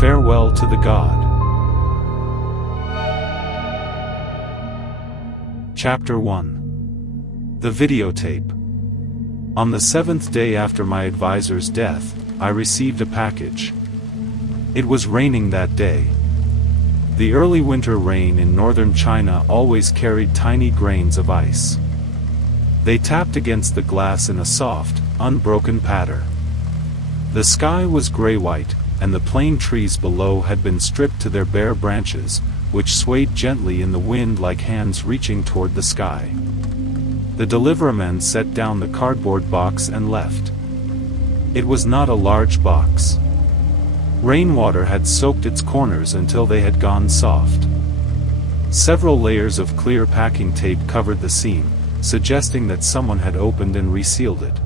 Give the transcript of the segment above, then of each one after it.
Farewell to the God. Chapter 1. The Videotape. On the 7th day after my advisor's death, I received a package. It was raining that day. The early winter rain in northern China always carried tiny grains of ice. They tapped against the glass in a soft, unbroken patter. The sky was gray-white, and the plane trees below had been stripped to their bare branches, which swayed gently in the wind like hands reaching toward the sky. The deliverman set down the cardboard box and left. It was not a large box. Rainwater had soaked its corners until they had gone soft. Several layers of clear packing tape covered the seam, suggesting that someone had opened and resealed it.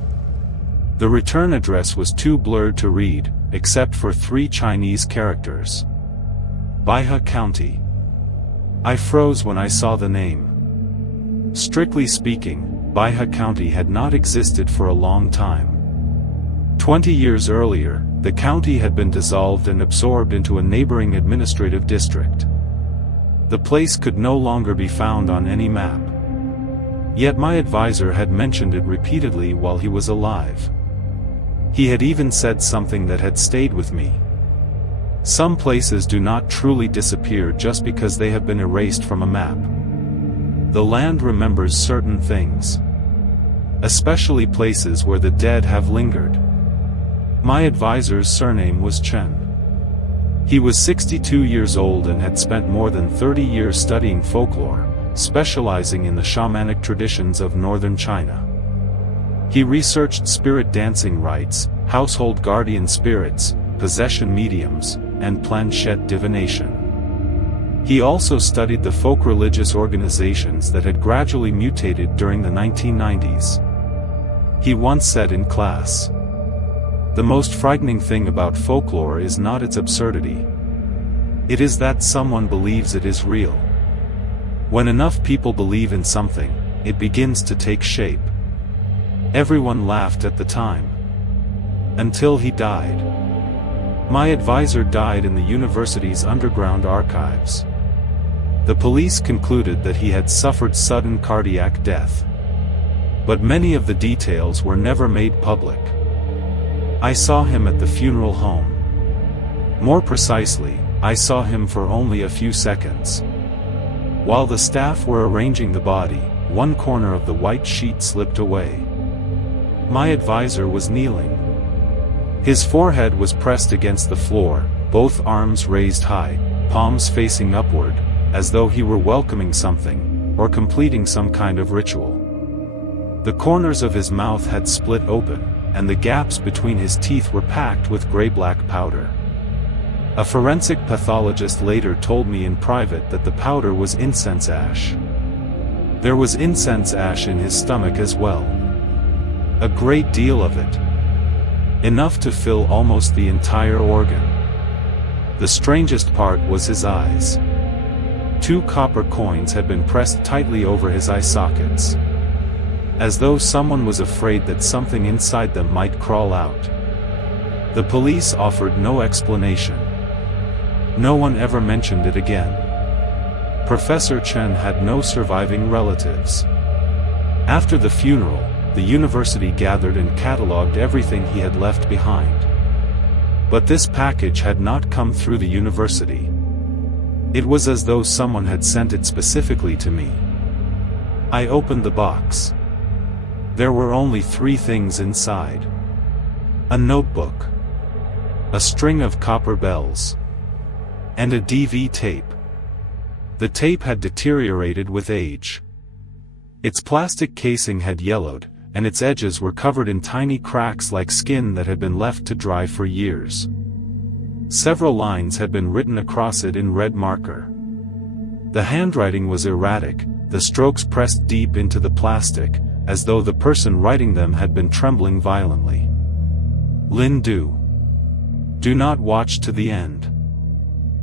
The return address was too blurred to read, except for 3 Chinese characters. Baihe County. I froze when I saw the name. Strictly speaking, Baihe County had not existed for a long time. 20 years earlier, the county had been dissolved and absorbed into a neighboring administrative district. The place could no longer be found on any map. Yet my advisor had mentioned it repeatedly while he was alive. He had even said something that had stayed with me. Some places do not truly disappear just because they have been erased from a map. The land remembers certain things. Especially places where the dead have lingered. My advisor's surname was Chen. He was 62 years old and had spent more than 30 years studying folklore, specializing in the shamanic traditions of northern China. He researched spirit dancing rites, household guardian spirits, possession mediums, and planchette divination. He also studied the folk religious organizations that had gradually mutated during the 1990s. He once said in class, "The most frightening thing about folklore is not its absurdity. It is that someone believes it is real. When enough people believe in something, it begins to take shape." Everyone laughed at the time. Until he died. My advisor died in the university's underground archives. The police concluded that he had suffered sudden cardiac death. But many of the details were never made public. I saw him at the funeral home. More precisely, I saw him for only a few seconds. While the staff were arranging the body, one corner of the white sheet slipped away. My advisor was kneeling. His forehead was pressed against the floor, both arms raised high, palms facing upward, as though he were welcoming something, or completing some kind of ritual. The corners of his mouth had split open, and the gaps between his teeth were packed with gray-black powder. A forensic pathologist later told me in private that the powder was incense ash. There was incense ash in his stomach as well. A great deal of it. Enough to fill almost the entire organ. The strangest part was his eyes. 2 copper coins had been pressed tightly over his eye sockets. As though someone was afraid that something inside them might crawl out. The police offered no explanation. No one ever mentioned it again. Professor Chen had no surviving relatives. After the funeral, the university gathered and catalogued everything he had left behind. But this package had not come through the university. It was as though someone had sent it specifically to me. I opened the box. There were only 3 things inside. A notebook. A string of copper bells. And a DV tape. The tape had deteriorated with age. Its plastic casing had yellowed, and its edges were covered in tiny cracks like skin that had been left to dry for years. Several lines had been written across it in red marker. The handwriting was erratic, the strokes pressed deep into the plastic, as though the person writing them had been trembling violently. Lin Du. Do not watch to the end.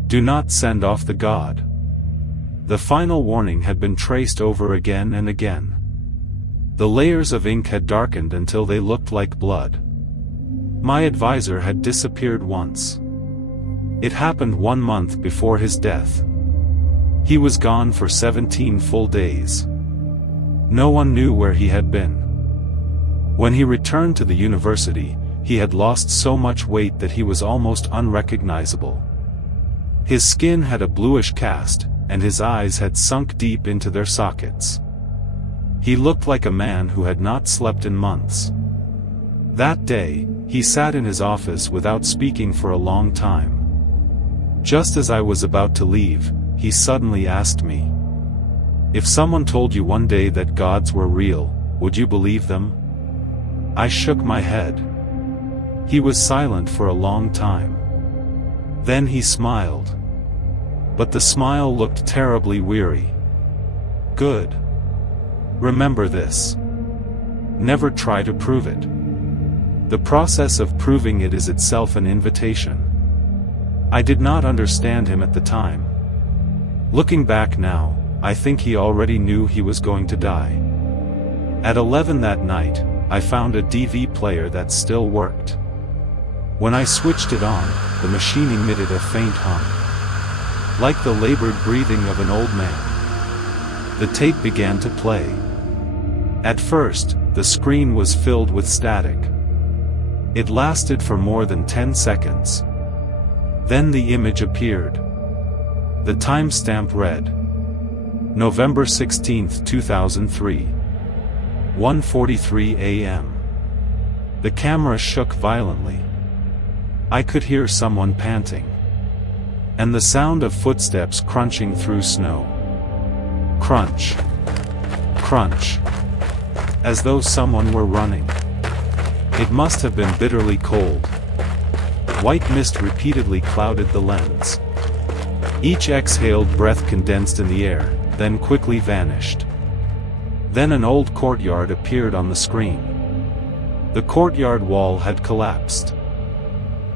Do not send off the god. The final warning had been traced over again and again. The layers of ink had darkened until they looked like blood. My advisor had disappeared once. It happened 1 month before his death. He was gone for 17 full days. No one knew where he had been. When he returned to the university, he had lost so much weight that he was almost unrecognizable. His skin had a bluish cast, and his eyes had sunk deep into their sockets. He looked like a man who had not slept in months. That day, he sat in his office without speaking for a long time. Just as I was about to leave, he suddenly asked me, "If someone told you one day that gods were real, would you believe them?" I shook my head. He was silent for a long time. Then he smiled. But the smile looked terribly weary. "Good. Remember this. Never try to prove it. The process of proving it is itself an invitation." I did not understand him at the time. Looking back now, I think he already knew he was going to die. At 11 that night, I found a DV player that still worked. When I switched it on, the machine emitted a faint hum, like the labored breathing of an old man. The tape began to play. At first, the screen was filled with static. It lasted for more than 10 seconds. Then the image appeared. The timestamp read, November 16th, 2003. 1:43 a.m. The camera shook violently. I could hear someone panting. And the sound of footsteps crunching through snow. Crunch. Crunch. As though someone were running. It must have been bitterly cold. White mist repeatedly clouded the lens. Each exhaled breath condensed in the air, then quickly vanished. Then an old courtyard appeared on the screen. The courtyard wall had collapsed.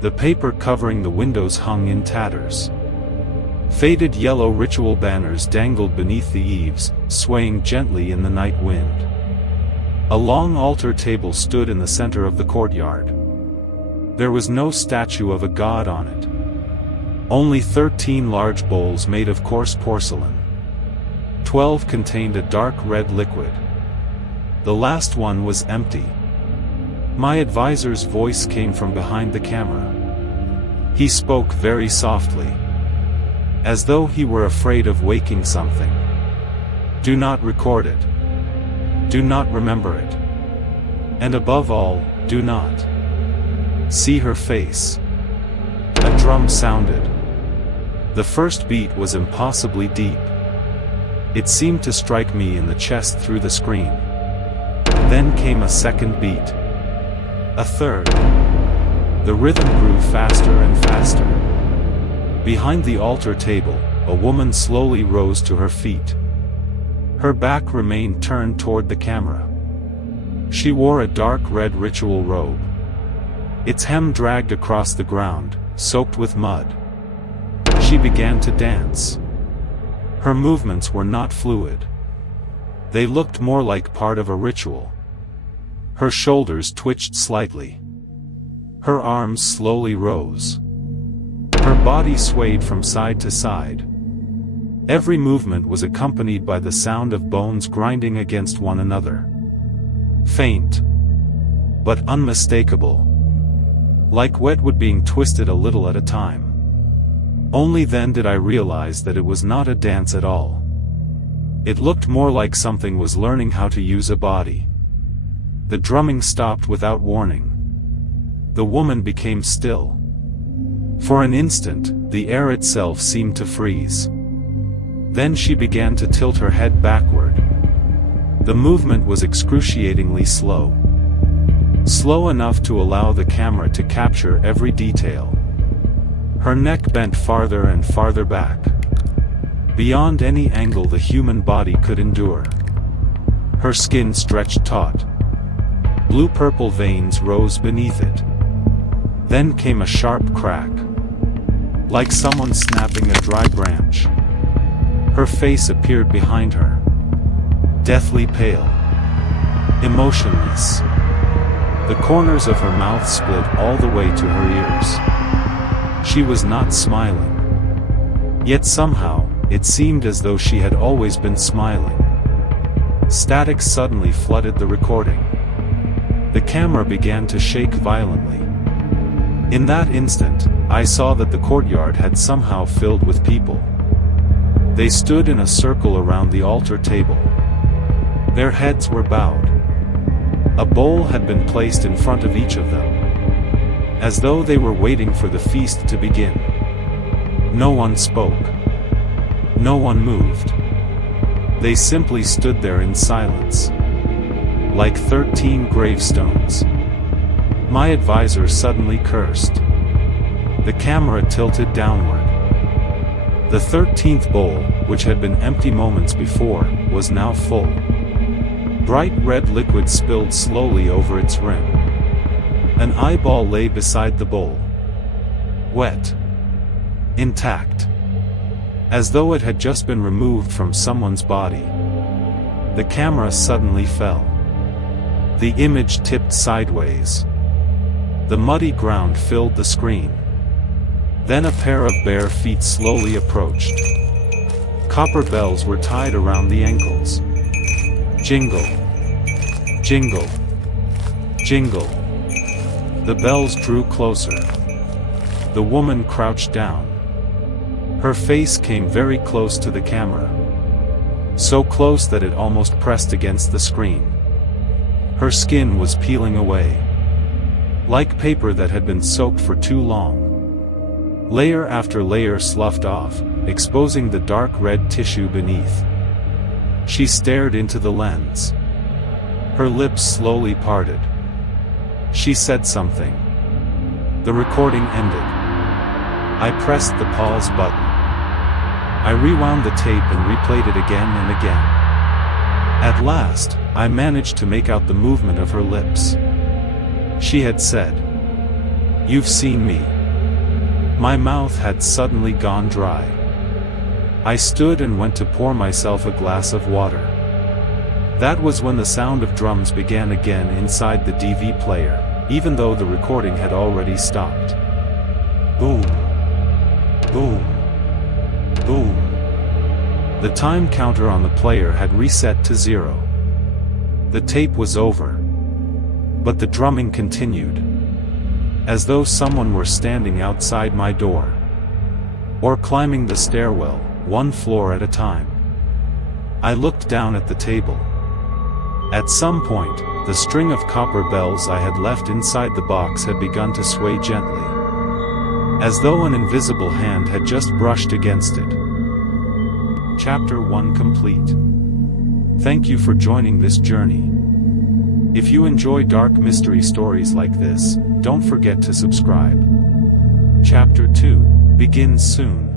The paper covering the windows hung in tatters. Faded yellow ritual banners dangled beneath the eaves, swaying gently in the night wind. A long altar table stood in the center of the courtyard. There was no statue of a god on it. Only 13 large bowls made of coarse porcelain. 12 contained a dark red liquid. The last one was empty. My advisor's voice came from behind the camera. He spoke very softly, as though he were afraid of waking something. "Do not record it. Do not remember it. And above all, do not see her face." A drum sounded. The first beat was impossibly deep. It seemed to strike me in the chest through the screen. Then came a second beat. A third. The rhythm grew faster and faster. Behind the altar table, a woman slowly rose to her feet. Her back remained turned toward the camera. She wore a dark red ritual robe. Its hem dragged across the ground, soaked with mud. She began to dance. Her movements were not fluid. They looked more like part of a ritual. Her shoulders twitched slightly. Her arms slowly rose. Her body swayed from side to side. Every movement was accompanied by the sound of bones grinding against one another. Faint, but unmistakable. Like wetwood being twisted a little at a time. Only then did I realize that it was not a dance at all. It looked more like something was learning how to use a body. The drumming stopped without warning. The woman became still. For an instant, the air itself seemed to freeze. Then she began to tilt her head backward. The movement was excruciatingly slow. Slow enough to allow the camera to capture every detail. Her neck bent farther and farther back. Beyond any angle the human body could endure. Her skin stretched taut. Blue-purple veins rose beneath it. Then came a sharp crack. Like someone snapping a dry branch. Her face appeared behind her. Deathly pale. Emotionless. The corners of her mouth split all the way to her ears. She was not smiling. Yet somehow, it seemed as though she had always been smiling. Static suddenly flooded the recording. The camera began to shake violently. In that instant, I saw that the courtyard had somehow filled with people. They stood in a circle around the altar table. Their heads were bowed. A bowl had been placed in front of each of them, as though they were waiting for the feast to begin. No one spoke. No one moved. They simply stood there in silence, like 13 gravestones. My advisor suddenly cursed. The camera tilted downward. The 13th bowl, which had been empty moments before, was now full. Bright red liquid spilled slowly over its rim. An eyeball lay beside the bowl. Wet. Intact. As though it had just been removed from someone's body. The camera suddenly fell. The image tipped sideways. The muddy ground filled the screen. Then a pair of bare feet slowly approached. Copper bells were tied around the ankles. Jingle. Jingle. Jingle. The bells drew closer. The woman crouched down. Her face came very close to the camera. So close that it almost pressed against the screen. Her skin was peeling away, like paper that had been soaked for too long. Layer after layer sloughed off, exposing the dark red tissue beneath. She stared into the lens. Her lips slowly parted. She said something. The recording ended. I pressed the pause button. I rewound the tape and replayed it again and again. At last, I managed to make out the movement of her lips. She had said, "You've seen me." My mouth had suddenly gone dry. I stood and went to pour myself a glass of water. That was when the sound of drums began again inside the DV player, even though the recording had already stopped. Boom. Boom. Boom. The time counter on the player had reset to 0. The tape was over. But the drumming continued. As though someone were standing outside my door. Or climbing the stairwell, one floor at a time. I looked down at the table. At some point, the string of copper bells I had left inside the box had begun to sway gently. As though an invisible hand had just brushed against it. Chapter 1 complete. Thank you for joining this journey. If you enjoy dark mystery stories like this, don't forget to subscribe. Chapter 2 begins soon.